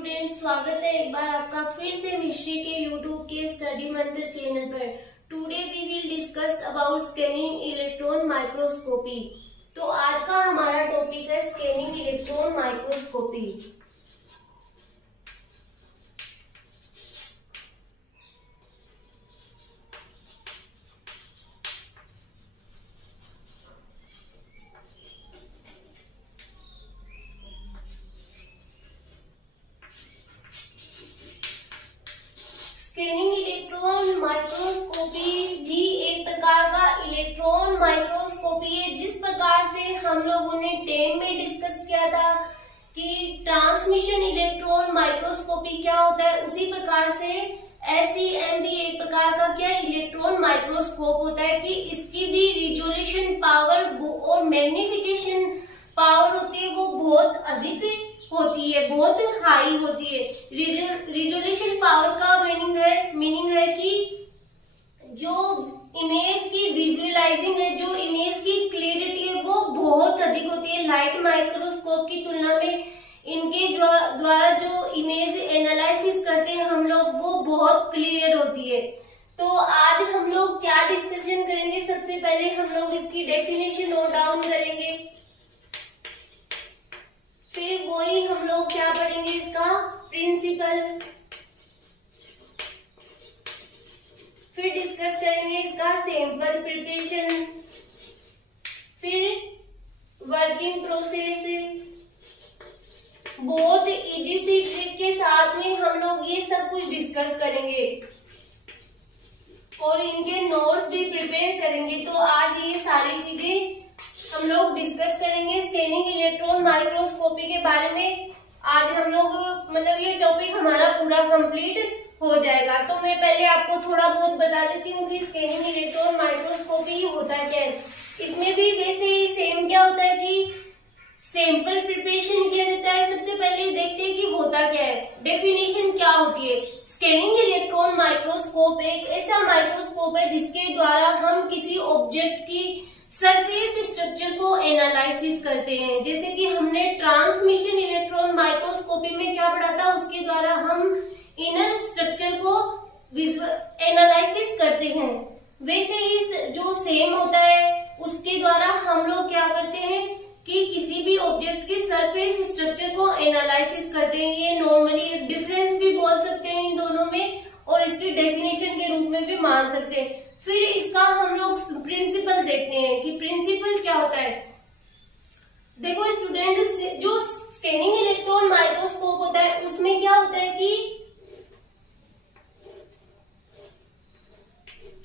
Students, स्वागत है एक बार आपका फिर से मिश्री के यूट्यूब के स्टडी मंत्र चैनल पर। Today we will discuss about scanning electron microscopy. तो आज का हमारा टॉपिक है scanning electron microscopy. Scanning electron microscopy भी एक प्रकार का इलेक्ट्रॉन माइक्रोस्कोपी है। जिस प्रकार से हम लोगों ने 10 में डिस्कस किया था कि ट्रांसमिशन इलेक्ट्रॉन माइक्रोस्कोपी क्या होता है, उसी प्रकार से SEM भी एक प्रकार का क्या इलेक्ट्रॉन माइक्रोस्कोप होता है कि इसकी भी रिजोल्यूशन पावर और मैग्निफिकेशन पावर होती है वो बहुत अधिक होती है, बहुत हाई होती है। रिजोल्यूशन पावर का मीनिंग है कि जो इमेज की विजुअलाइजिंग है, जो इमेज की क्लियरिटी है वो बहुत अधिक होती है लाइट माइक्रोस्कोप की तुलना में। इनके द्वारा जो इमेज एनालिसिस करते हैं हम लोग वो बहुत क्लियर होती है। तो आज हम लोग क्या डिस्कशन करेंगे, सबसे पहले हम लोग इसकी डेफिनेशन नोट डाउन करेंगे, फिर वही हम लोग क्या पढ़ेंगे इसका प्रिंसिपल, फिर डिस्कस करेंगे इसका सैंपल प्रिपरेशन, फिर वर्किंग प्रोसेस। बहुत इजी सी ट्रिक के साथ में हम लोग ये सब कुछ डिस्कस करेंगे और इनके नोट्स भी प्रिपेयर करेंगे। तो आज ये सारी चीजें हम लोग डिस्कस करेंगे स्कैनिंग इलेक्ट्रॉन माइक्रोस्कोपी के बारे में। आज हम लोग ये टॉपिक हमारा पूरा कंप्लीट हो जाएगा। तो मैं पहले आपको थोड़ा बहुत बता देती हूँ कि स्कैनिंग इलेक्ट्रॉन माइक्रोस्कोपी होता क्या है। इसमें भी वैसे ही सेम क्या होता है कि सैंपल प्रिपरेशन किया जाता है। सबसे पहले देखते हैं कि होता क्या है, डेफिनेशन क्या होती है। स्कैनिंग इलेक्ट्रॉन माइक्रोस्कोप एक ऐसा माइक्रोस्कोप है जिसके द्वारा हम किसी ऑब्जेक्ट की सरफेस स्ट्रक्चर को एनालिसिस करते हैं। जैसे कि हमने ट्रांसमिशन इलेक्ट्रॉन माइक्रोस्कोपी में क्या पढ़ा था, उसके द्वारा हम इनर स्ट्रक्चर को एनालिसिस करते हैं। वैसे ही जो सेम होता है उसके द्वारा हम लोग क्या करते हैं कि किसी भी ऑब्जेक्ट के सरफेस स्ट्रक्चर को एनालिसिस करते हैं। ये नॉर्मली एक डिफरेंस भी बोल सकते हैं इन दोनों में और इसकी डेफिनेशन के रूप में भी मान सकते हैं। फिर इसका हम लोग प्रिंसिपल देखते हैं कि प्रिंसिपल क्या होता है। देखो स्टूडेंट, जो स्कैनिंग इलेक्ट्रॉन माइक्रोस्कोप होता है उसमें क्या होता है कि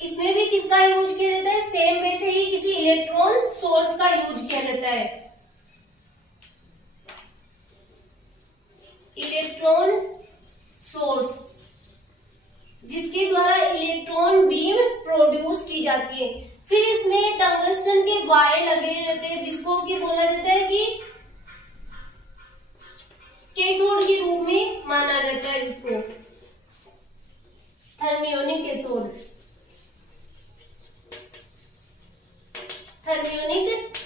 इसमें भी किसका यूज किया जाता है, सेम में से ही किसी इलेक्ट्रॉन सोर्स का यूज किया जाता है। इलेक्ट्रॉन सोर्स जिसके द्वारा इलेक्ट्रॉन बीम प्रोड्यूस की जाती है। फिर इसमें टंगस्टन के वायर लगे रहते हैं जिसको कि बोला जाता है कि कैथोड के रूप में माना जाता है, जिसको थर्मियोनिक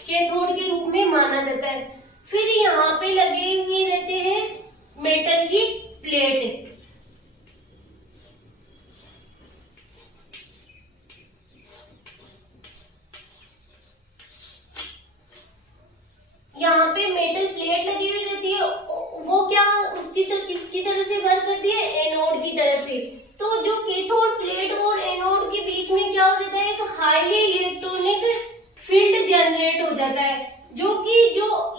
कैथोड के रूप में माना जाता है। फिर यहाँ पे लगे हुए रहते हैं मेटल की प्लेट। यहाँ पे मेटल प्लेट लगी हुई रहती है, वो क्या किसकी तरह से वर्क करती है, एनोड की तरह से। तो जो कैथोड प्लेट और एनोड के बीच में क्या हो जाता है, एक हाईली इलेक्ट्रॉनिक फील्ड जनरेट हो जाता है, जो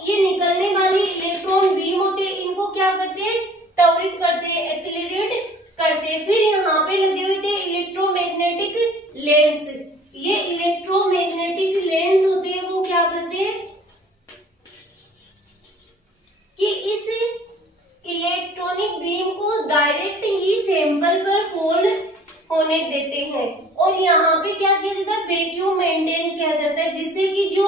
ये निकलने वाली इलेक्ट्रॉन बीम होते हैं इनको क्या करते हैं, त्वरित करते हैं, एक्सीलरेट करते हैं। फिर यहाँ पे लगे हुए थे इलेक्ट्रोमैग्नेटिक लेंस। ये इलेक्ट्रोमैग्नेटिक लेंस होते हैं वो क्या करते हैं कि इस इलेक्ट्रॉनिक बीम को डायरेक्ट ही सैंपल पर फॉल होने देते हैं। और यहाँ पे क्या किया जाता है, वैक्यूम मेंटेन किया जाता है, जिससे कि जो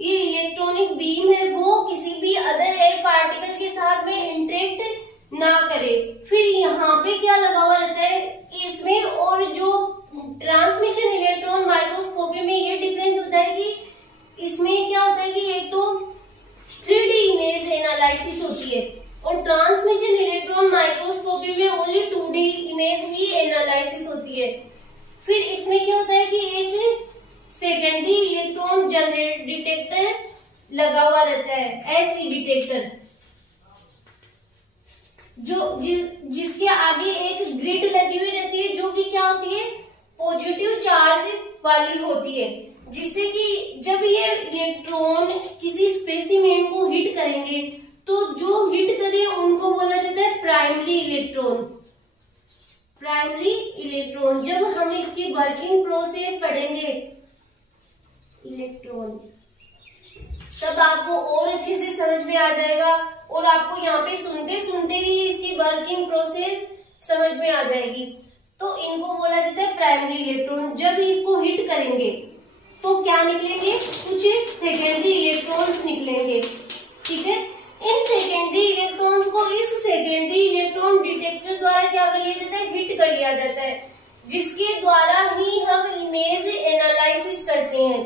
ये इलेक्ट्रॉनिक बीम है वो किसी भी अदर एयर पार्टिकल के साथ में इंटरेक्ट ना करे। फिर यहाँ पे क्या लगा हुआ रहता है इसमें, और जो ट्रांसमिशन इलेक्ट्रॉन माइक्रोस्कोपी में ये डिफरेंस होता है कि इसमें क्या होता है कि एक तो 3D इमेज एनालिसिस होती है और ट्रांसमिशन इलेक्ट्रॉन 2D इमेज ही एनालिसिस होती है। फिर इसमें क्या होता है कि एक सेकेंडरी इलेक्ट्रॉन डिटेक्टर लगा हुआ रहता है, एसई डिटेक्टर, जिसके आगे एक ग्रिड लगी हुई रहती है, जो कि क्या होती है, पॉजिटिव चार्ज वाली होती है, जिससे कि जब ये इलेक्ट्रॉन किसी स्पेसिमेन को हिट करेंगे तो जो हिट करे उनको बोला जाता है प्राइमरी इलेक्ट्रॉन। प्राइमरी इलेक्ट्रॉन, जब हम इसकी वर्किंग प्रोसेस पढ़ेंगे इलेक्ट्रॉन, तब आपको और अच्छे से समझ में आ जाएगा और आपको यहाँ पे सुनते सुनते ही इसकी वर्किंग प्रोसेस समझ में आ जाएगी। तो इनको बोला जाता है प्राइमरी इलेक्ट्रॉन। जब इसको हिट करेंगे तो क्या निकलेंगे, कुछ सेकेंडरी इलेक्ट्रॉन्स निकलेंगे, ठीक है। इन सेकेंडरी इलेक्ट्रॉन्स को इस सेकेंडरी इलेक्ट्रॉन डिटेक्टर द्वारा क्या कर लिया जाता है, हिट कर लिया जाता है, जिसके द्वारा ही हम इमेज एनालिसिस करते हैं।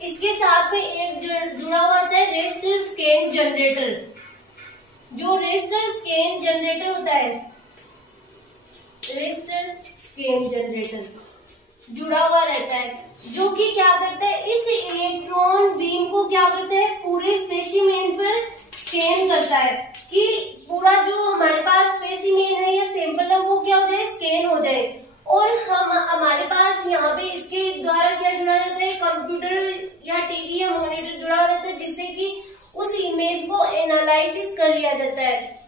इसके साथ में एक जुड़ा हुआ है रेस्टर स्कैन जनरेटर। जो रेस्टर स्कैन जनरेटर होता है, रेस्टर स्कैन जनरेटर जुड़ा हुआ रहता है, जो कि क्या करता है, इस इलेक्ट्रॉन बीम को क्या करता है, पूरे स्पेसिमेन पर स्कैन करता है कि पूरा जो हमारे पास स्पेसिमेन है या सैंपल है वो क्या हो जाए, स्कैन हो जाए। और हमारे पास यहाँ पे इसके द्वारा क्या जुड़ा रहता है, कंप्यूटर या टीवी या मॉनिटर जुड़ा रहता है, जिससे कि उस इमेज को एनालिसिस कर लिया जाता है।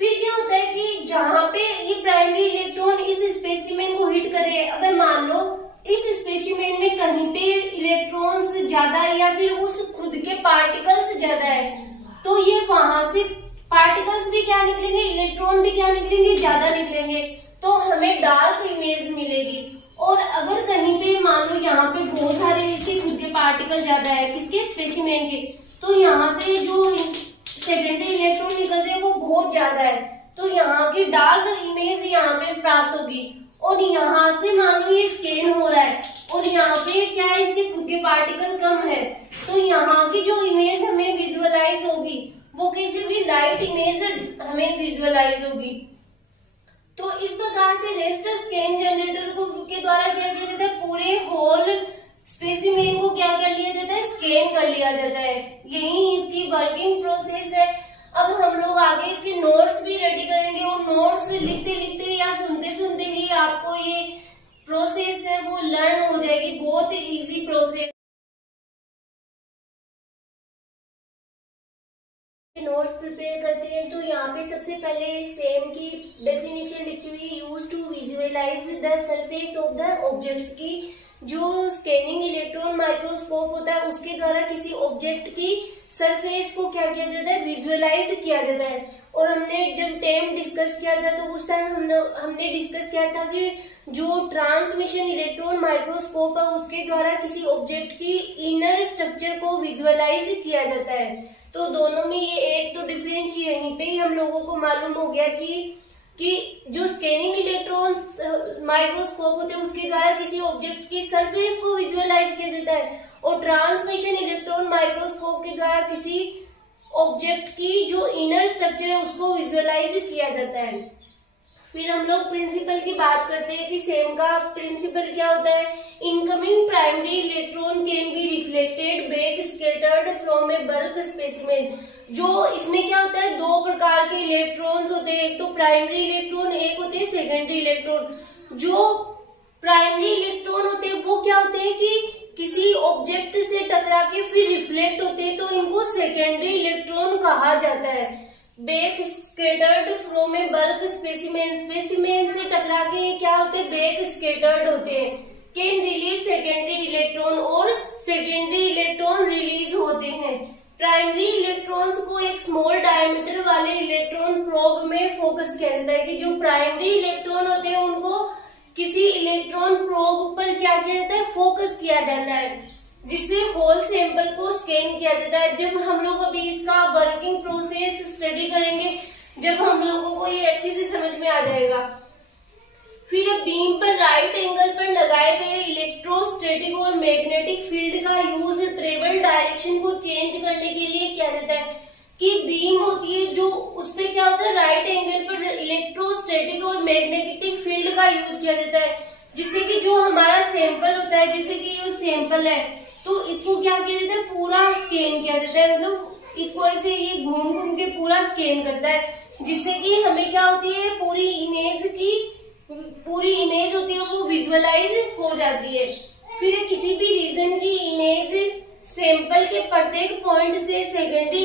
फिर क्या होता है कि जहाँ पे ये प्राइमरी इलेक्ट्रॉन इस स्पेसिमेन को हिट करे, अगर मान लो इस स्पेसिमेन में कहीं पे इलेक्ट्रॉन्स ज्यादा है या फिर उस खुद के पार्टिकल्स ज्यादा है, तो ये वहां से पार्टिकल्स भी क्या निकलेंगे, इलेक्ट्रॉन भी क्या निकलेंगे, ज्यादा निकलेंगे, तो हमें डार्क इमेज मिलेगी। और अगर कहीं पे मान लो यहाँ पे बहुत सारे इसके खुद के पार्टिकल ज्यादा है, किसके, स्पेसिमेन के, तो यहाँ से जो सेकेंडरी इलेक्ट्रॉन निकल रहे हैं वो बहुत ज्यादा है, तो यहाँ की डार्क इमेज यहाँ पे प्राप्त होगी। और यहाँ से मान लो ये स्कैन हो रहा है और यहाँ पे क्या है, इसके खुद के पार्टिकल कम है, तो यहाँ की जो इमेज हमें विजुअलाइज होगी वो कैसी होगी, लाइट इमेज हमें विजुअलाइज होगी। तो इस प्रकार से रेस्टर स्कैन जनरेटर के द्वारा क्या किया जाता है, पूरे होल स्पेसिमेन को क्या कर लिया जाता है, स्कैन कर लिया जाता है। यही इसकी वर्किंग प्रोसेस है। अब हम लोग आगे इसके नोट्स भी रेडी करेंगे और नोट्स लिखते लिखते या सुनते सुनते ही आपको ये प्रोसेस है वो लर्न हो जाएगी, बहुत इजी प्रोसेस। नोट्स प्रिपेयर करते हैं तो यहाँ पे सबसे पहले सेम की डेफिनेशन लिखी हुई है, use to visualize the surface of the objects की। जो स्कैनिंग इलेक्ट्रॉन माइक्रोस्कोप होता है उसके द्वारा किसी ऑब्जेक्ट की सरफेस को क्या किया जाता है, विजुअलाइज किया जाता है। और हमने जब टर्म डिस्कस किया था तो उस टाइम हमने डिस्कस किया था कि जो ट्रांसमिशन इलेक्ट्रॉन माइक्रोस्कोप है उसके द्वारा किसी ऑब्जेक्ट की इनर स्ट्रक्चर को विजुअलाइज किया जाता है। तो दोनों में ये एक तो डिफरेंस यहीं पे ही हम लोगों को मालूम हो गया कि जो स्कैनिंग इलेक्ट्रॉन माइक्रोस्कोप होते हैं उसके द्वारा किसी ऑब्जेक्ट की सरफेस को विजुअलाइज किया जाता है और ट्रांसमिशन इलेक्ट्रॉन माइक्रोस्कोप के द्वारा किसी ऑब्जेक्ट की जो इनर स्ट्रक्चर है उसको विजुअलाइज किया जाता है। फिर हम लोग प्रिंसिपल की बात करते हैं कि सेम का प्रिंसिपल क्या होता है, incoming primary electron can be reflected back scattered from A bulk specimen. जो इसमें क्या होता है, दो प्रकार के इलेक्ट्रॉन्स होते हैं, एक तो प्राइमरी इलेक्ट्रॉन, एक होते हैं सेकेंडरी इलेक्ट्रॉन। जो प्राइमरी इलेक्ट्रॉन होते हैं वो क्या होते हैं कि किसी ऑब्जेक्ट से टकरा के फिर रिफ्लेक्ट होते हैं, तो इनको सेकेंडरी इलेक्ट्रॉन कहा जाता है। Back scattered from A bulk specimen, specimen से टकरा के क्या होते हैं, बैक स्कैटर्ड होते हैं। कैन रिलीज सेकेंडरी इलेक्ट्रॉन, और सेकेंडरी इलेक्ट्रॉन रिलीज होते हैं। प्राइमरी इलेक्ट्रॉन्स को एक स्मॉल डायमीटर वाले इलेक्ट्रॉन प्रोब में फोकस किया जाता है कि जो प्राइमरी इलेक्ट्रॉन होते हैं उनको किसी इलेक्ट्रॉन प्रोब पर क्या किया जाता है, फोकस किया जाता है, जिससे होल सैंपल को स्कैन किया जाता है। जब हम लोग अभी इसका वर्किंग प्रोसेस स्टडी करेंगे, जब हम लोगों को ये अच्छे से समझ में आ जाएगा। फिर बीम पर राइट एंगल पर लगाए गए इलेक्ट्रोस्टैटिक और मैग्नेटिक फील्ड का यूज ट्रेवल डायरेक्शन को चेंज करने के लिए किया जाता है कि बीम होती है जो उसपे क्या होता है, राइट एंगल पर इलेक्ट्रोस्टैटिक और मैग्नेटिक फील्ड का यूज किया जाता है, जिससे कि जो हमारा सैंपल होता है, जैसे कि ये सैंपल है तो इसको क्या किया जाता है, पूरा स्कैन किया जाता है, मतलब इसको ऐसे ये घूम घूम के पूरा स्कैन करता है, जिससे कि हमें क्या होती है, पूरी इमेज होती है वो विजुअलाइज हो जाती है। फिर किसी भी रीजन की इमेज सैंपल के प्रत्येक पॉइंट से सेकेंडरी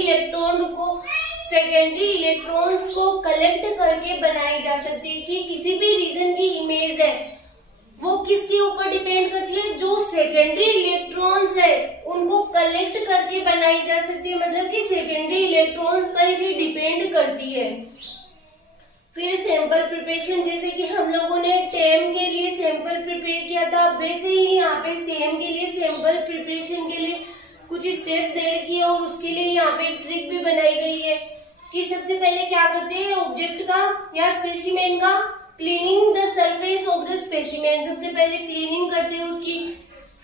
इलेक्ट्रॉन्स को कलेक्ट करके बनाई जा सकती है। कि किसी भी रीजन की इमेज है वो किसके ऊपर डिपेंड करती है, जो सेकेंडरी इलेक्ट्रॉन्स है उनको कलेक्ट करके बनाई जा सकती है, मतलब कि सेकेंडरी इलेक्ट्रॉन्स पर ही डिपेंड करती है। फिर सैंपल प्रिपरेशन, जैसे कि हम लोगों ने टेम के लिए सैंपल प्रिपेयर किया था, वैसे ही यहाँ पे सेम के लिए सैंपल प्रिपरेशन के लिए कुछ स्टेप्स दे रखी है और उसके लिए यहाँ पे ट्रिक भी बनाई गई है कि सबसे पहले क्या करते हैं, ऑब्जेक्ट का या स्पेसिमेन का cleaning the surface of the specimen, सबसे पहले क्लीनिंग करते हैं उसकी,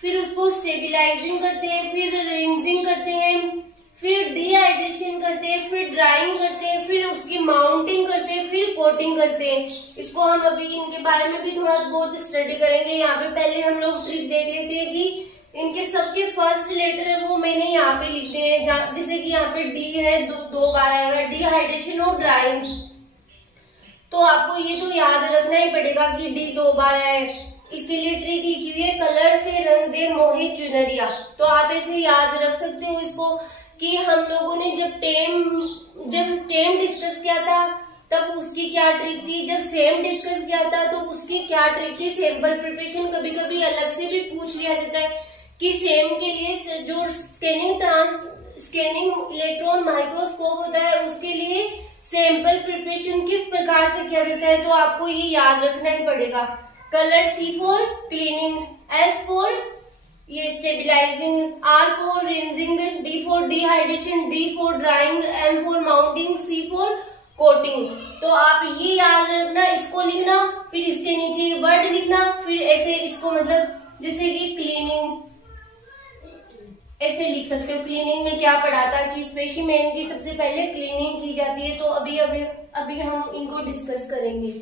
फिर उसको स्टेबिलाइजिंग करते हैं, फिर रिंजिंग करते हैं, फिर डिहाइड्रेशन करते हैं, फिर ड्राइंग करते हैं, फिर उसकी माउंटिंग करते हैं, फिर कोटिंग करते हैं। इसको हम अभी इनके बारे में भी थोड़ा बहुत स्टडी करेंगे। यहाँ पे पहले हम लोग ट्रिक देख लेते हैं कि इनके सबके फर्स्ट लेटर है वो मैंने यहाँ पे लिखते हैं, जैसे कि यहाँ पे डी है, दो बार आया हुआ है, डिहाइड्रेशन और ड्राइंग। तो आपको ये तो याद रखना ही पड़ेगा कि डी 2 बार है। इसके लिए ट्रिक लिखी हुई है, कलर से रंग दे मोहे चुनरिया। तो आप ऐसे याद रख सकते हो इसको कि हम लोगों ने जब टेम डिस्कस किया था तब उसकी क्या ट्रिक थी, जब सेम डिस्कस किया था तो उसकी क्या ट्रिक थी। सैंपल प्रिपरेशन कभी कभी अलग से भी पूछ लिया जाता है कि सेम के लिए जो स्कैनिंग इलेक्ट्रॉन माइक्रोस्कोप होता है उसके लिए सैंपल प्रिपरेशन किस प्रकार से किया जाता है, तो आपको ये याद रखना ही पड़ेगा। Colour C for cleaning, S for ये stabilising, R for rinsing, D for dehydration, D for drying, M for mounting, C for coating. तो आप ये याद रखना, इसको लिखना, फिर इसके नीचे वर्ड लिखना, फिर ऐसे इसको मतलब जैसे कि क्लीनिंग ऐसे लिख सकते हो। क्लीनिंग में क्या पढ़ा था कि स्पेसिमेन की सबसे पहले क्लीनिंग की जाती है, तो अभी हम इनको डिस्कस करेंगे।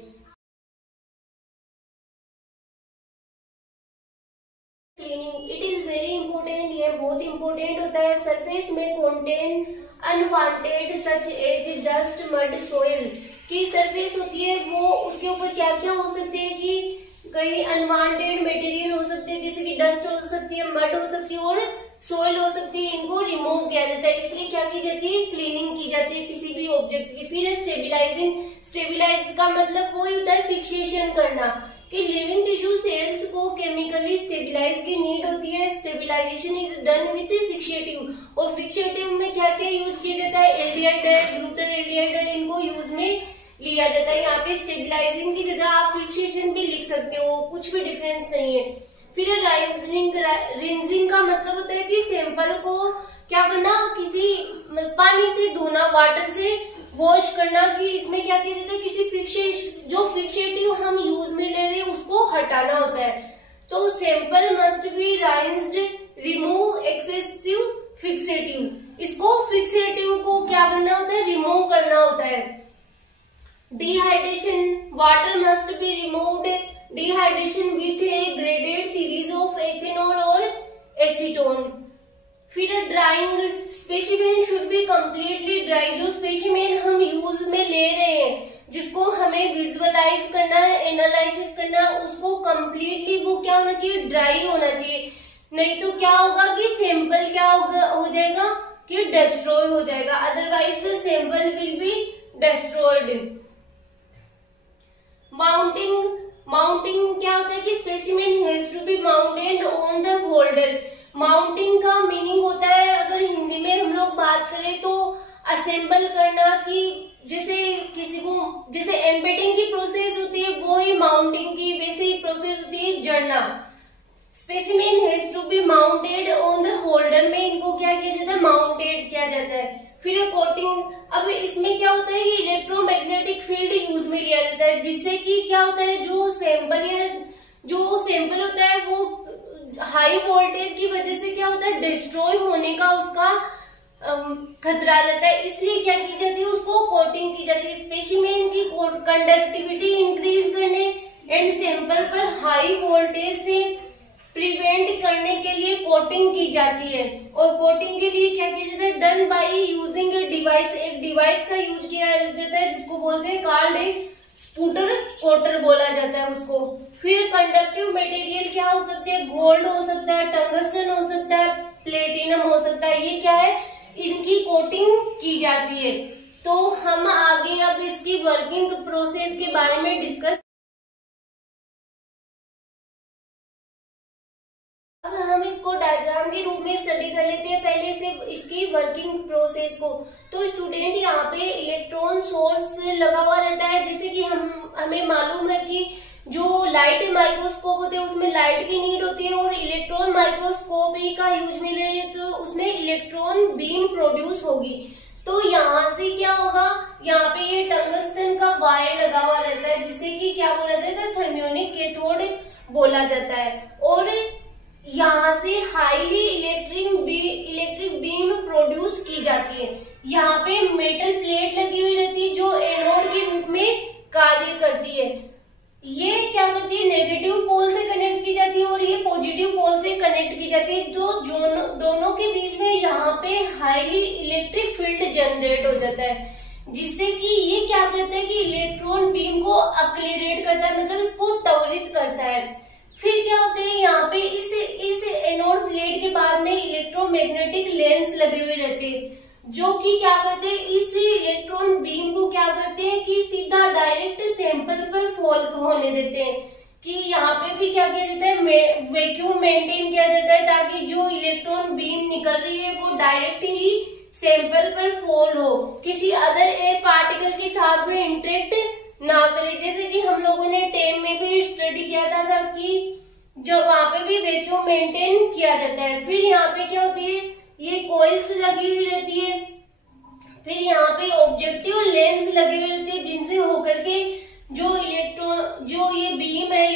Cleaning it is very important, ये बहुत इंपॉर्टेंट होता है। सरफेस में contain unwanted such as dust mud soil, की सरफेस होती है वो उसके ऊपर क्या क्या हो सकते हैं कि कई अनवांटेड मटेरियल हो सकते हैं, जैसे कि डस्ट हो सकती है, मड हो सकती है और सोइल हो सकती है। इनको रिमूव किया जाता है, इसलिए क्या की जाती है, क्लीनिंग की जाती है किसी भी ऑब्जेक्ट की। फिर स्टेबिलाइज का मतलब वो होता है फिक्सेशन करना, कि लिविंग टिश्यू सेल्स को केमिकली स्टेबिलाइज की नीड होती है। Stabilisation is done with fixative, और फिक्सेटिव में क्या क्या यूज किया जाता है, एल्डिहाइड है, ग्लूटर एल्डिहाइड है, इनको यूज में लिया जाता है। यहाँ पे स्टेबिलाइजिंग की जगह आप फिक्सेशन भी लिख सकते हो, कुछ भी डिफरेंस नहीं है। फिर रिंजिंग का मतलब होता है कि सैंपल को क्या करना, किसी पानी से धोना, वाटर से वॉश करना, कि इसमें क्या किया जाता है, किसी जो फिक्सेटिव हम यूज में ले रहे हैं उसको हटाना होता है। तो sample must be rinsed, remove excessive fixative, इसको फिक्सेटिव को क्या करना होता है, रिमूव करना होता है। Dehydration, water must be removed, dehydration with a graded series of ethanol और एसीटोन। फिर drying, specimen should be completely dry, जो स्पेसिमेन हम यूज में ले रहे हैं जिसको हमें विजुअलाइज करना है, एनालिसिस करना है, उसको कंप्लीटली वो क्या होना चाहिए, ड्राई होना चाहिए। नहीं तो क्या होगा कि सैंपल क्या हो जाएगा कि डिस्ट्रॉय हो जाएगा, otherwise the sample will be destroyed. Mounting क्या होता है कि specimen has to be mounted on the holder. Mounting का मीनिंग होता है, अगर हिंदी में हम लोग बात करें तो असेंबल करना, कि जैसे एम्बेडिंग की प्रोसेस होती है वो ही माउंटिंग की वैसे ही प्रोसेस होती है जड़ना। Specimen has to be mounted on the holder में इनको क्या किया जाता है, माउंटेड किया जाता है। फिर कोटिंग, अब इसमें क्या होता है कि इलेक्ट्रोमैग्नेटिक फील्ड यूज में लिया जाता है, जिससे कि क्या होता है, जो सैंपल होता है वो हाई वोल्टेज की वजह से क्या होता है, डिस्ट्रॉय होने का उसका खतरा रहता है, इसलिए क्या की जाती है, उसको कोटिंग की जाती है। स्पेसिमेन की कंडक्टिविटी इंक्रीज करने एंड सैंपल पर हाई वोल्टेज से प्रिवेंट करने के लिए कोटिंग की जाती है। और कोटिंग के लिए क्या किया जाता है, done by using a device, एक डिवाइस का यूज किया जाता है जिसको बोलते हैं कॉल्ड ए स्पूटर कोटर बोला जाता है उसको। फिर कंडक्टिव मटेरियल क्या हो सकते हैं, गोल्ड हो सकता है, टंगस्टन हो सकता है, प्लेटिनम हो सकता है, ये क्या है, इनकी कोटिंग की जाती है। तो हम आगे अब इसकी वर्किंग प्रोसेस के बारे में डिस्कस, अब हम इसको डायग्राम के रूप में स्टडी कर लेते हैं पहले से इसकी वर्किंग प्रोसेस को। तो स्टूडेंट यहाँ पे इलेक्ट्रॉन सोर्स लगा हुआ रहता है, जैसे कि हमें मालूम है कि जो लाइट माइक्रोस्कोप होते हैं उसमें लाइट की नीड होती है, और इलेक्ट्रॉन माइक्रोस्कोप का यूज मिले तो उसमें इलेक्ट्रॉन बीम प्रोड्यूस होगी। तो यहाँ से क्या होगा, यहाँ पे ये टंगस्टन का वायर लगा हुआ रहता है जिसे कि क्या बोला जाता है, थर्मियोनिक कैथोड बोला जाता है। और यहाँ से हाईली इलेक्ट्रिक बीम प्रोड्यूस की जाती है। यहाँ पे मेटल प्लेट लगी हुई रहती है जो एनोड के रूप में कार्य करती है। ये क्या करती है, नेगेटिव पोल से कनेक्ट की जाती है और ये पॉजिटिव पोल से कनेक्ट की जाती है। तो दोनों के बीच में यहाँ पे हाईली इलेक्ट्रिक फील्ड जनरेट हो जाता है, जिससे कि ये क्या करता है कि इलेक्ट्रॉन बीम को एक्सीलरेट करता है, मतलब इसको त्वरित करता है। फिर क्या होते हैं, यहाँ पे इस एनोड प्लेट के बाद में इलेक्ट्रोमैग्नेटिक लेंस लगे हुए रहते हैं, जो कि क्या करते हैं, इस इलेक्ट्रॉन बीम को क्या करते हैं कि सीधा डायरेक्ट सैंपल पर फॉल होने देते हैं। कि यहाँ पे भी क्या किया जाता है, वैक्यूम मेंटेन किया जाता है ताकि जो इलेक्ट्रॉन बीम निकल रही है वो डायरेक्ट ही सैंपल पर फॉल हो, किसी अदर एयर पार्टिकल के साथ में इंटरेक्ट ना करे। जैसे कि हम लोगों ने टेम में भी स्टडी किया था कि जो वहां पे भी वैक्यूम मेंटेन किया जाता है। फिर यहाँ पे क्या होती है, ये कॉइल्स लगी हुई रहती है। फिर यहाँ पे ऑब्जेक्टिव लेंस लगे हुए रहते हैं जिनसे होकर के जो ये बीम है,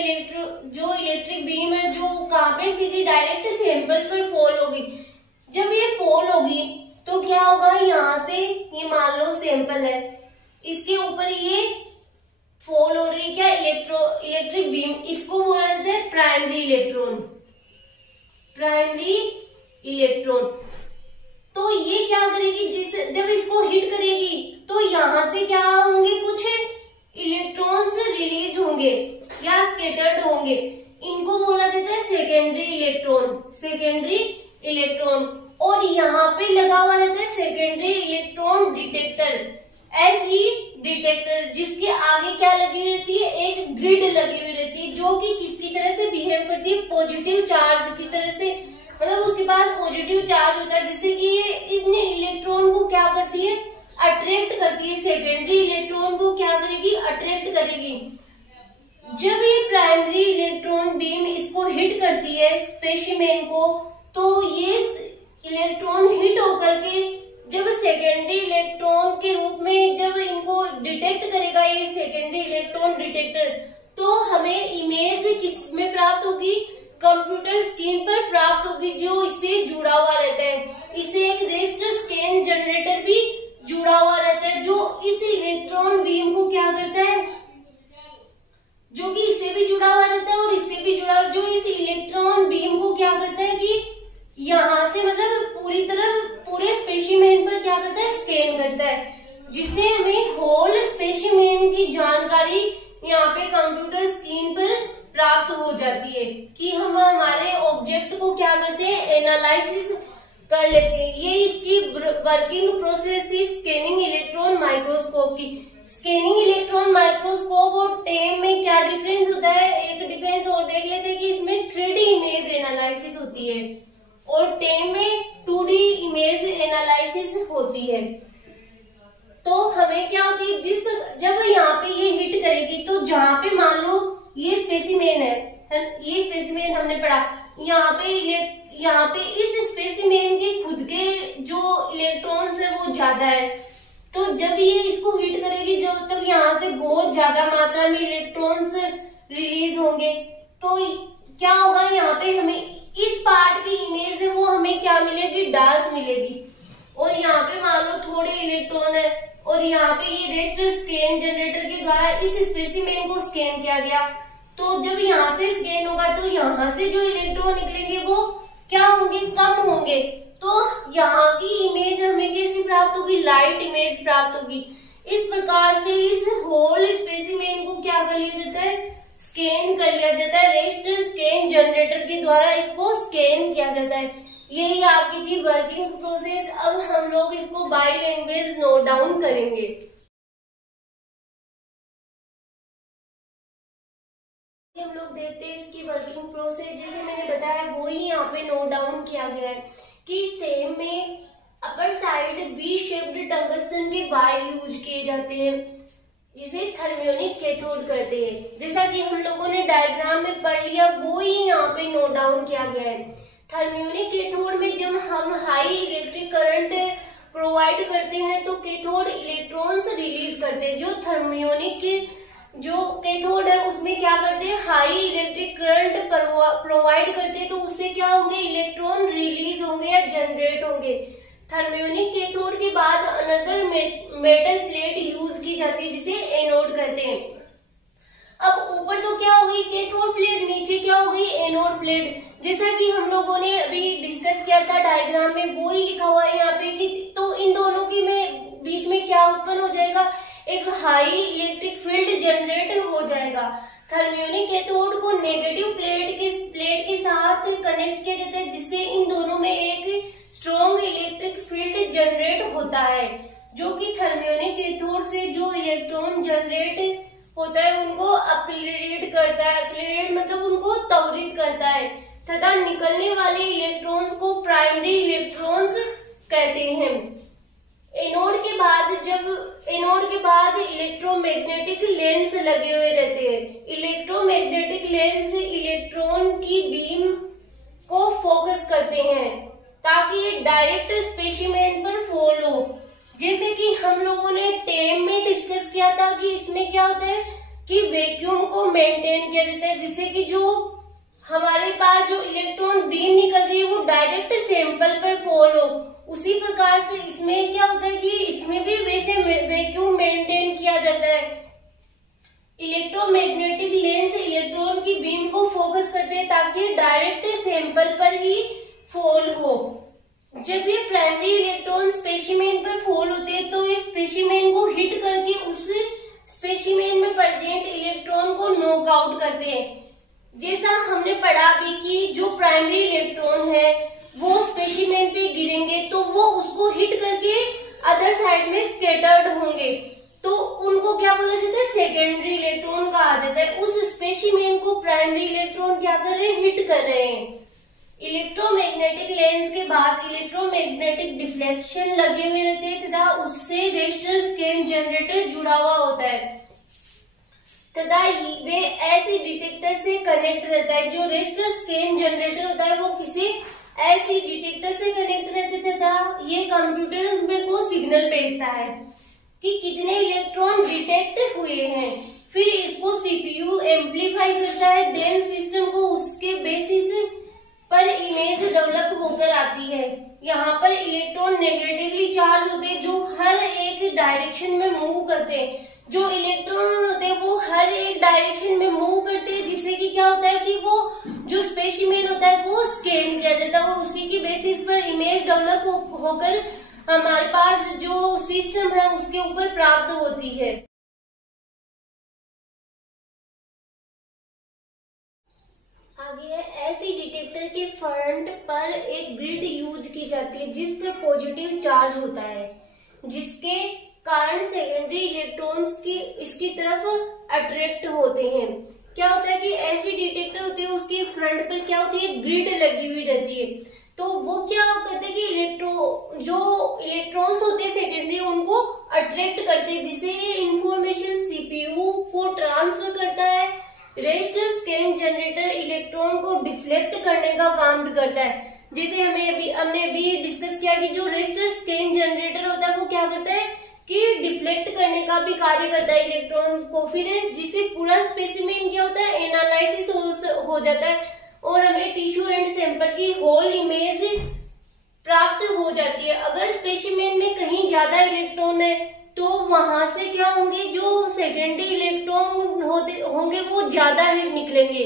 जो इलेक्ट्रिक बीम है, जो कहाँ पे सीधी डायरेक्ट सैंपल पर फॉल होगी। जब ये फॉल होगी तो क्या होगा, यहाँ से ये मान लो सैंपल है, इसके ऊपर ये फॉल हो रही है क्या, इलेक्ट्रिक बीम, इसको बोला जाता है प्राइमरी इलेक्ट्रॉन। तो ये क्या करेगी, जब इसको हिट करेगी तो यहाँ से क्या होंगे, कुछ इलेक्ट्रॉन्स रिलीज होंगे या स्कैटर्ड होंगे, इनको बोला जाता है सेकेंडरी इलेक्ट्रॉन। और यहाँ पे लगा हुआ रहता है सेकेंडरी इलेक्ट्रॉन डिटेक्टर, जिसके आगे क्या लगी हुई रहती है, एक ग्रिड लगी हुई रहती है, जो कि किसकी तरह से बिहेव करती है, पॉजिटिव चार्ज की तरह से, मतलब उसके पास पॉजिटिव चार्ज होता है, जिससे कि इसने इलेक्ट्रॉन को क्या करती है, अट्रैक्ट करती है। सेकेंडरी इलेक्ट्रॉन को क्या करेगी, अट्रैक्ट करेगी। जब ये प्राइमरी इलेक्ट्रॉन बीम इसको हिट करती है स्पेसिमेन को, तो ये इलेक्ट्रॉन हिट होकर के जब सेकेंडरी इलेक्ट्रॉन के रूप में जब इनको डिटेक्ट करेगा ये सेकेंडरी इलेक्ट्रॉन डिटेक्टर, तो हमें इमेज किस में प्राप्त होगी, कंप्यूटर स्क्रीन पर प्राप्त होगी, जो इससे जुड़ा हुआ रहता है। इससे एक रजिस्टर स्कैन जनरेटर भी जुड़ा हुआ रहता है, जो इस इलेक्ट्रॉन बीम को क्या करता है, जो कि इससे भी जुड़ा हुआ रहता है और इससे भी जुड़ा, जो इस इलेक्ट्रॉन बीम को क्या करता है कि यहाँ से मतलब पूरे स्पेसिमेन पर क्या करता है, स्कैन करता है, जिससे हमें होल स्पेसिमेन की जानकारी यहाँ पे कंप्यूटर स्क्रीन पर प्राप्त हो जाती है कि हम हमारे ऑब्जेक्ट को क्या करते हैं, एनालिसिस कर लेते हैं। ये इसकी वर्किंग प्रोसेस थी स्कैनिंग इलेक्ट्रॉन माइक्रोस्कोप की। स्कैनिंग इलेक्ट्रॉन माइक्रोस्कोप और टेम में क्या डिफरेंस होता है, एक डिफरेंस और देख लेते हैं कि इसमें 3D इमेज एनालिसिस होती है और टेम में 2D इमेज एनालिसिस होती है। तो हमें क्या होती है, जब यहाँ पे ये हिट करेगी तो जहाँ पे मान लो ये स्पेसिमेन है, ये स्पेसिमेन हमने पढ़ा, यहाँ पे इस स्पेसिमेन के खुद के जो इलेक्ट्रॉन्स है वो ज्यादा है। तो जब ये इसको हिट करेगी तब यहाँ से बहुत ज्यादा मात्रा में इलेक्ट्रॉन्स रिलीज होंगे। तो क्या होगा, यहाँ पे हमें इस पार्ट की इमेज है वो हमें क्या मिलेगी, डार्क मिलेगी। और यहाँ पे मान लो थोड़े इलेक्ट्रॉन है और यहाँ पे ये रेस्टर स्कैन जनरेटर के द्वारा इस स्पेसिमेन को स्कैन किया गया। तो जब यहाँ से स्कैन होगा तो यहाँ से जो इलेक्ट्रॉन निकलेंगे वो क्या होंगे, कम होंगे। तो यहाँ की इमेज हमें कैसी प्राप्त होगी, लाइट इमेज प्राप्त होगी। इस प्रकार से इस होल स्पेसिमेन को क्या कर लिया जाता है, स्कैन कर लिया जाता है। रेस्टर स्कैन जनरेटर के द्वारा इसको स्कैन किया जाता है। यही आपकी थी वर्किंग प्रोसेस। अब हम लोग इसको बाय लैंग्वेज नोट डाउन करेंगे। हम लोग देखते हैं इसकी वर्किंग प्रोसेस। जैसे मैंने बताया वो ही यहाँ पे नोट डाउन किया गया है कि सेम में upper side V shaped tungsten के वायर यूज किए जाते हैं जिसे थर्मियोनिक कैथोड करते हैं। जैसा कि हम लोगों ने डायग्राम में पढ़ लिया वो ही यहाँ पे नोट डाउन किया गया है। थर्मियोनिक कैथोड में जब हम हाई इलेक्ट्रिक करंट प्रोवाइड करते हैं तो कैथोड इलेक्ट्रॉन्स रिलीज करते हैं। जो थर्मियोनिक जो कैथोड है उसमें क्या करते हैं, हाई इलेक्ट्रिक करंट प्रोवाइड करते हैं तो उससे क्या होंगे, इलेक्ट्रॉन रिलीज होंगे या जनरेट होंगे। थर्मियोनिक कैथोड के बाद अनदर मेटल प्लेट यूज की जाती है जिसे एनोड कहते हैं। अब ऊपर तो क्या हो गई कैथोड प्लेट, नीचे क्या हो गई एनोड प्लेट। जैसा कि हम लोगों ने अभी डिस्कस किया था डायग्राम में वो ही लिखा हुआ है यहाँ पे कि तो इन दोनों की में बीच में क्या उत्पन्न हो जाएगा, एक हाई इलेक्ट्रिक फील्ड जनरेट हो जाएगा। थर्मियोनिक कैथोड को नेगेटिव प्लेट के साथ कनेक्ट किया जाता है जिससे इन दोनों में एक स्ट्रॉन्ग इलेक्ट्रिक फील्ड जनरेट होता है, जो कि थर्मियोनिक कैथोड से जो इलेक्ट्रॉन जनरेट होता है उनको एक्सीलरेट करता है। एक्सीलरेट मतलब उनको त्वरित करता है तथा निकलने वाले इलेक्ट्रॉन्स को प्राइमरी इलेक्ट्रॉन्स कहते हैं। एनोड के बाद इलेक्ट्रोमैग्नेटिक लेंस लगे हुए रहते हैं। इलेक्ट्रोमैग्नेटिक लेंस इलेक्ट्रॉन की बीम को फोकस करते हैं ताकि ये डायरेक्ट स्पेसिमेन पर फॉल हो। जैसे कि हम लोगों ने टेम में डिस्कस किया था कि इसमें क्या होता है कि वैक्यूम को मेंटेन किया जाता है जिससे कि जो हमारे पास जो इलेक्ट्रॉन बीम निकल रही है वो डायरेक्ट सैंपल पर फॉल हो। उसी प्रकार से इसमें क्या होता है कि इसमें भी वैसे वैक्यूम मेंटेन किया जाता है। इलेक्ट्रोमैग्नेटिक लेंस इलेक्ट्रॉन की बीम को फोकस करते हैं ताकि डायरेक्ट सैंपल पर ही फॉल हो। जब ये प्राइमरी इलेक्ट्रॉन स्पेसिमेन पर फॉल होते हैं तो इस स्पेसिमेन को हिट करके उस स्पेसिमेन में प्रेजेंट इलेक्ट्रॉन को नॉकआउट करते हैं। जैसा हमने पढ़ा भी कि जो प्राइमरी इलेक्ट्रॉन है वो स्पेसिमेन पे गिरेंगे तो वो उसको हिट करके अदर साइड में स्कैटर्ड होंगे तो उनको क्या बोला जाता है, सेकेंडरी इलेक्ट्रॉन कहा जाता है। उस स्पेसिमेन को प्राइमरी इलेक्ट्रॉन क्या कर रहे हैं, हिट कर रहे हैं। इलेक्ट्रोमैग्नेटिक लेंस के बाद इलेक्ट्रोमैग्नेटिक डिफ्लेक्शन लगे हुए रहते हैं तथा उससे रेस्टर स्कैन जनरेटर जुड़ा हुआ होता है तथा वे ऐसे डिटेक्टर से कनेक्ट रहता है। जो रेस्टर स्कैन जनरेटर होता है वो किसी ऐसी डिटेक्टर से कनेक्ट रहते तथा ये कंप्यूटर में को सिग्नल भेजता है कि कितने इलेक्ट्रॉन डिटेक्ट हुए हैं। फिर इसको सीपीयू एम्पलीफाई करता है। देन सिस्टम को उसके बेसिस पर इमेज डेवलप होकर आती है। यहाँ पर इलेक्ट्रॉन नेगेटिवली चार्ज होते हैं जो हर एक डायरेक्शन में मूव करते हैं। जो इलेक्ट्रॉन होते हैं वो हर एक डायरेक्शन में मूव करते हैं जिससे कि क्या होता है कि वो जो स्पेसिमेन होता है वो स्कैन किया जाता है और उसी की बेसिस पर इमेज डेवलप होकर हमारे पास जो सिस्टम है उसके ऊपर प्राप्त होती है। आगे है ऐसी डिटेक्टर के फ्रंट पर एक ग्रिड यूज की जाती है जिस पर पॉजिटिव चार्ज होता है जिसके कारण सेकेंडरी इलेक्ट्रॉन्स की इसकी तरफ अट्रैक्ट होते हैं। क्या होता है कि ऐसी डिटेक्टर होती है उसके फ्रंट पर क्या होती है, ग्रिड लगी हुई रहती है। तो वो क्या करते हैं कि जो इलेक्ट्रॉन्स होते हैं सेकेंडरी उनको अट्रैक्ट करते हैं जिससे ये इंफॉर्मेशन सीपीयू को ट्रांसफर करता है। रेस्टर स्कैन जनरेटर इलेक्ट्रॉन को डिफ्लेक्ट करने का काम करता है। जैसे हमने अभी डिस्कस किया कि जो रेस्टर स्कैन जनरेटर होता है वो क्या करता है कि डिफ्लेक्ट करने का भी कार्य करता है इलेक्ट्रॉन को। फिर जिससे पूरा स्पेसिमेन क्या होता है, एनालिसिस हो जाता है और हमें टिश्यू एंड सैंपल की होल इमेज प्राप्त हो जाती है। अगर स्पेसिमेन में कहीं ज्यादा इलेक्ट्रॉन है तो वहां से क्या होंगे, जो सेकेंडरी इलेक्ट्रॉन होंगे वो ज्यादा हिट निकलेंगे।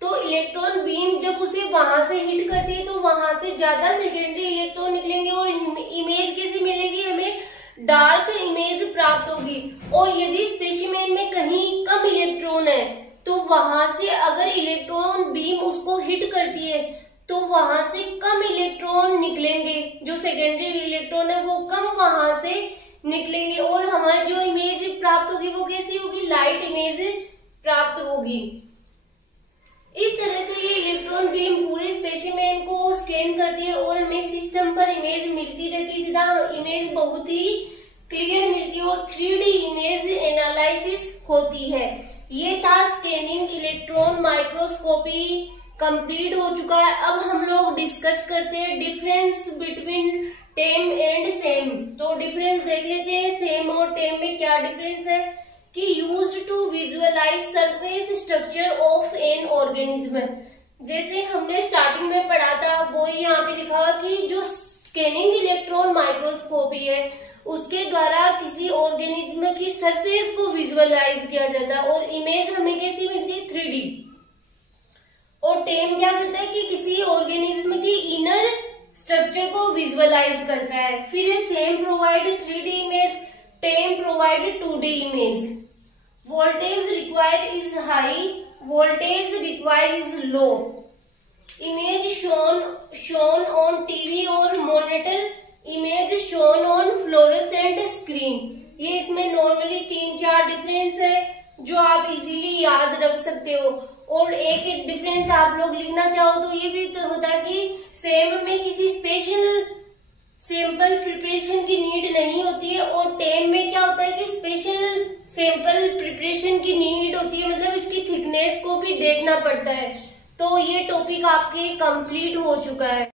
तो इलेक्ट्रॉन बीम जब उसे वहां से हिट करती है तो वहां से ज्यादा सेकेंडरी इलेक्ट्रॉन निकलेंगे और इमेज कैसी मिलेगी, हमें डार्क इमेज प्राप्त होगी। और यदि स्पेसिमेन में कहीं कम इलेक्ट्रॉन है तो वहां से अगर इलेक्ट्रॉन बीम उसको हिट करती है तो वहां से कम इलेक्ट्रॉन निकलेंगे, जो सेकेंडरी इलेक्ट्रॉन है वो कम वहां से निकलेंगे और हमारी जो इमेज प्राप्त होगी वो कैसी होगी, लाइट इमेज प्राप्त होगी। इस तरह से ये इलेक्ट्रॉन बीम पूरे स्पेसिमेन को स्कैन करती है और हमें सिस्टम पर इमेज मिलती रहती है, जहाँ इमेज बहुत ही क्लियर मिलती है और 3D इमेज एनालिसिस होती है। ये था स्कैनिंग इलेक्ट्रॉन माइक्रोस्कोपी, कंप्लीट हो चुका है। अब हम लोग डिस्कस करते हैं difference between time and same. तो डिफरेंस देख लेते हैं, सेम और टेम में क्या डिफरेंस है कि used to visualize surface structure of an organism. जैसे हमने स्टार्टिंग में पढ़ा था वो यहाँ पे लिखा हुआ कि जो स्कैनिंग इलेक्ट्रॉन माइक्रोस्कोपी है उसके द्वारा किसी ऑर्गेनिज्म की सरफेस को विजुअलाइज किया जाता है और इमेज हमें कैसी मिलती है, 3D। और टेम क्या करता है कि किसी ऑर्गेनिज्म की इनर स्ट्रक्चर को विजुअलाइज करता है। फिर SEM provide 3D image, TEM provide 2D image. Voltage required is high, voltage required is low. Image shown on TV और monitor, image shown on fluorescent screen. ये इसमें नॉर्मली 3-4 डिफरेंस है जो आप इजीली याद रख सकते हो। और एक एक डिफरेंस आप लोग लिखना चाहो तो ये भी तो होता है कि सेम में किसी स्पेशल सैंपल प्रिपरेशन की नीड नहीं होती है और टेम में क्या होता है कि स्पेशल सैंपल प्रिपरेशन की नीड होती है, मतलब इसकी थिकनेस को भी देखना पड़ता है। तो ये टॉपिक आपके कंप्लीट हो चुका है।